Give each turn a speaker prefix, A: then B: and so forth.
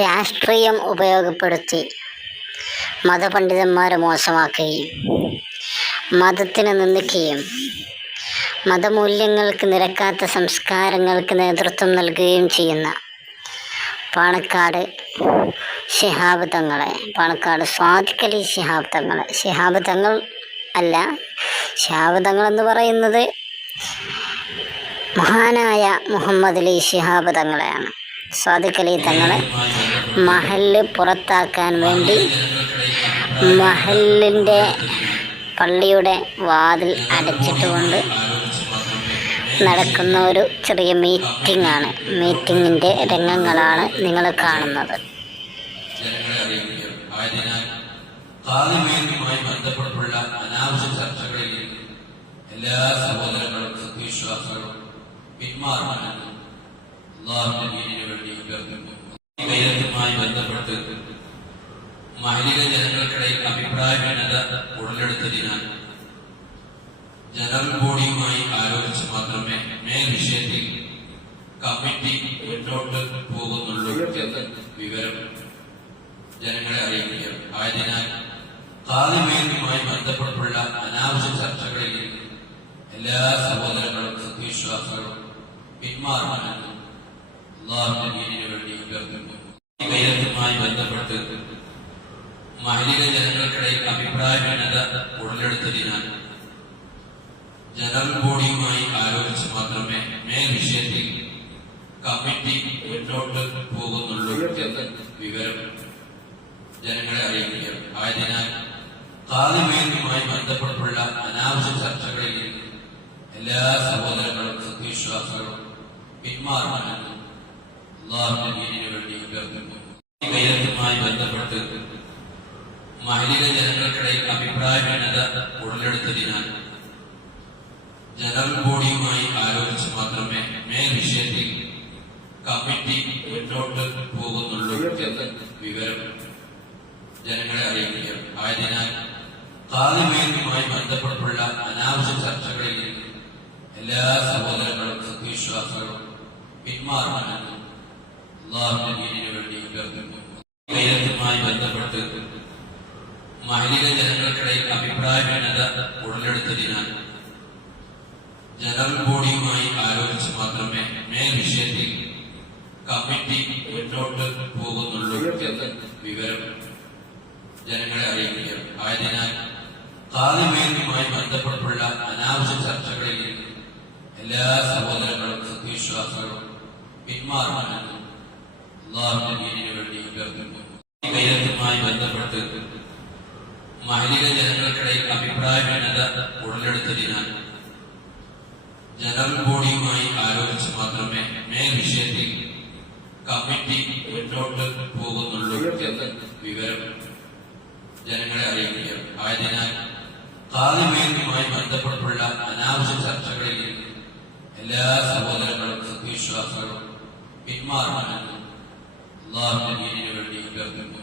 A: രാഷ്ട്രീയം ഉപയോഗപ്പെടുത്തി മതപണ്ഡിതന്മാരെ മോശമാക്കുകയും മതത്തിനെ നിന്ദിക്കുകയും മതമൂല്യങ്ങൾക്ക് നിരക്കാത്ത സംസ്കാരങ്ങൾക്ക് നേതൃത്വം നൽകുകയും ചെയ്യുന്ന പാണക്കാട് ശിഹാബ് തങ്ങളെ പാണക്കാട് സ്വാദിക്കലി ശിഹാബ് തങ്ങളെ. ശിഹാബ് തങ്ങൾ അല്ല ശിഹാബ് തങ്ങൾ എന്ന് പറയുന്നത് മഹാനായ മുഹമ്മദ് അലി ശിഹാബ് തങ്ങളെയാണ്. സ്വാദിഖ് തങ്ങളെ മഹൽ പുറത്താക്കാൻ വേണ്ടി മഹലിന്റെ പള്ളിയുടെ വാതിൽ അടച്ചിട്ടുകൊണ്ട് നടക്കുന്ന ഒരു ചെറിയ മീറ്റിംഗ് ആണ്. മീറ്റിങ്ങിന്റെ രംഗങ്ങളാണ് നിങ്ങൾ കാണുന്നത്.
B: അനാവശ്യ ചർച്ചകളിൽ എല്ലാ സഹോദരങ്ങളും സത്യവിശ്വാസികളും പിന്മാറണമെന്ന് അള്ളാഹുവിന്റെ ദീനിനു വേണ്ടി ബന്ധപ്പെട്ട് മഹിളിക ജനങ്ങൾക്കിടയിൽ അഭിപ്രായ ഭിന്നത ഉടലെടുത്തതിനാൽ ജനറൽ ബോഡിയുമായി ആലോചിച്ച് മാത്രമേ മേൽ വിഷയത്തിൽ കമ്മിറ്റി മുന്നോട്ട് പോകുന്നുള്ളൂ എന്ന വിവരം ജനങ്ങളെ അറിയിക്കുക. ആയതിനാൽ കാലിമേന്യുമായി ബന്ധപ്പെട്ടുള്ള അനാവശ്യ ചർച്ചകളിൽ എല്ലാ സഹോദരങ്ങളും സത്യവിശ്വാസങ്ങളും പിന്മാറണമെന്ന് അള്ളാഹുവിന്റെ ദീനിനു വേണ്ടി അഭ്യർത്ഥിക്കുന്നു ഈ കൈരത്തുമായി ബന്ധപ്പെട്ട് മഹിളിക ജനങ്ങൾക്കിടയിൽ അഭിപ്രായ ഭിന്നത ഉടലെടുത്തതിനാൽ ജനറൽ മാത്രമേ മേൽ വിഷയത്തിൽ കമ്മിറ്റി മുന്നോട്ട് പോകുന്നുള്ളൂ എന്ന് വിവരം ജനങ്ങളെ അറിയിക്കുക ആയതിനാൽ കാലിമേന്യുമായി ബന്ധപ്പെട്ടുള്ള അനാവശ്യ ചർച്ചകളിൽ എല്ലാ സഹോദരങ്ങളും സത്യവിശ്വാസികളും പിന്മാറണമെന്ന് അള്ളാഹുവിന്റെ ദീനിനു വേണ്ടി അഭ്യർത്ഥിക്കുന്നു ഈ കൈരത്തുമായി ബന്ധപ്പെട്ട് മഹിളിക ജനങ്ങൾക്കിടയിൽ അഭിപ്രായ ഭിന്നത ഉടലെടുത്തതിനാൽ ജനറൽ ബോഡിയുമായി ആലോചിച്ച് മാത്രമേ മേൽ വിഷയത്തിൽ കമ്മിറ്റി മുന്നോട്ട് പോകുന്നുള്ളൂ എന്ന വിവരം ജനങ്ങളെ അറിയിക്കുകയാണ് ആയതിനാൽ കാലിമേന്യുമായി ബന്ധപ്പെട്ടുള്ള അനാവശ്യ ചർച്ചകളിൽ എല്ലാ സഹോദരങ്ങളും സത്യവിശ്വാസങ്ങളും പിന്മാറണമെന്ന് അള്ളാഹുവിന്റെ ദീനിനു വേണ്ടി അഭ്യർത്ഥിക്കുന്നു ബന്ധപ്പെട്ട് മഹിളിക ജനങ്ങൾക്കിടയിൽ അഭിപ്രായ ഭിന്നത ഉടലെടുത്തതിനാൽ ജനറൽ ബോഡിയുമായി ആലോചിച്ച് മാത്രമേ മേൽ വിഷയത്തിൽ കമ്മിറ്റി മുന്നോട്ട് പോകുന്നുള്ളൂ എന്ന വിവരം ജനങ്ങളെ അറിയിക്കുക. ആയതിനാൽ കാലിമേന്യുമായി ബന്ധപ്പെട്ടുള്ള അനാവശ്യ ചർച്ചകളിൽ എല്ലാ സഹോദരങ്ങളും സത്യവിശ്വാസികളും പിന്മാറണമെന്ന് അള്ളാഹുവിന്റെ ദീനിനു വേണ്ടി അഭ്യർത്ഥിക്കുന്നു ഈ ബന്ധപ്പെട്ട് മഹിളിക ജനങ്ങൾക്കിടയിൽ അഭിപ്രായ ഭിന്നത ഉടലെടുത്തതിനാൽ ജനറൽ ബോഡിയുമായി ആലോചിച്ച് മാത്രമേ മേൽ വിഷയത്തിൽ കമ്മിറ്റി മുന്നോട്ട് പോകുന്നുള്ളൂ എന്ന് വിവരം ജനങ്ങളെ അറിയിക്കുക ആയതിനാൽ കാലിമേന്യുമായി ബന്ധപ്പെട്ടുള്ള അനാവശ്യ ചർച്ചകളിൽ എല്ലാ സഹോദരങ്ങളും സത്യവിശ്വാസികളും പിന്മാറണമെന്ന് അള്ളാഹുവിന്റെ ദീനിനു വേണ്ടി